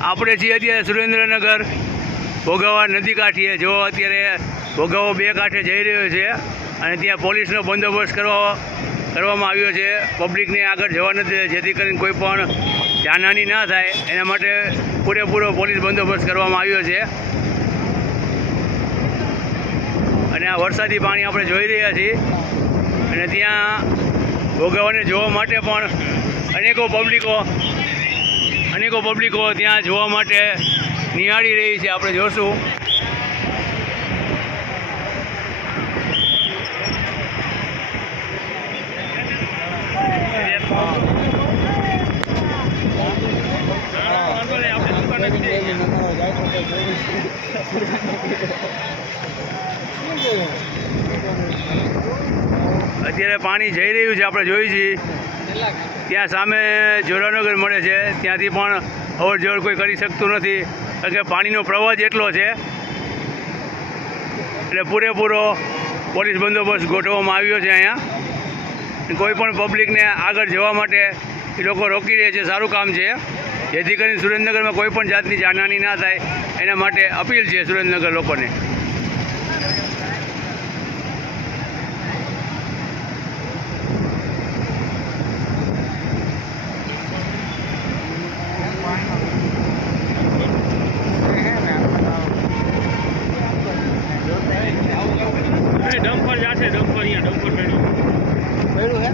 આપણે છીએ અત્યારે સુરેન્દ્રનગર. ભોગાવા નદી કાંઠીએ. જો અત્યારે ભોગાવો બે કાંઠે જઈ રહ્યો છે અને ત્યાં પોલીસનો બંદોબસ્ત કરવા કરવામાં આવ્યો છે. પબ્લિકને આગળ જવા નથી જેથી કરીને કોઈ પણ જાનહાની ના થાય. એના માટે પૂરેપૂરો પોલીસ બંદોબસ્ત કરવામાં આવ્યો છે. અને આ વરસાદી પાણી આપણે જોઈ રહ્યા છીએ. અને ત્યાં ભોગાવાને જોવા માટે પણ અનેકો પબ્લિકો અનેકો પબ્લિકો ત્યાં જોવા માટે નિહાળી રહી છે. આપણે જોશું. અત્યારે પાણી જઈ રહ્યું છે. આપણે જોઈ છીએ. ત્યાં સામે જોડાનગર મળે છે. ત્યાંથી પણ અવર જવર કોઈ કરી શકતું નથી. કારણ કે પાણીનો પ્રવાહ જ એટલો છે. એટલે પૂરેપૂરો પોલીસ બંદોબસ્ત ગોઠવવામાં આવ્યો છે અહીંયા. કોઈ પણ પબ્લિકને આગળ જવા માટે એ લોકો રોકી રહે છે. સારું કામ છે. જેથી કરીને સુરેન્દ્રનગરમાં કોઈ પણ જાતની જાનહાની ના થાય. એના માટે અપીલ છે સુરેન્દ્રનગર લોકોને. ડમ્પર જાશે ડમ્પર અહીંયા ડમ્પર મેળ્યું મેળ્યું હે?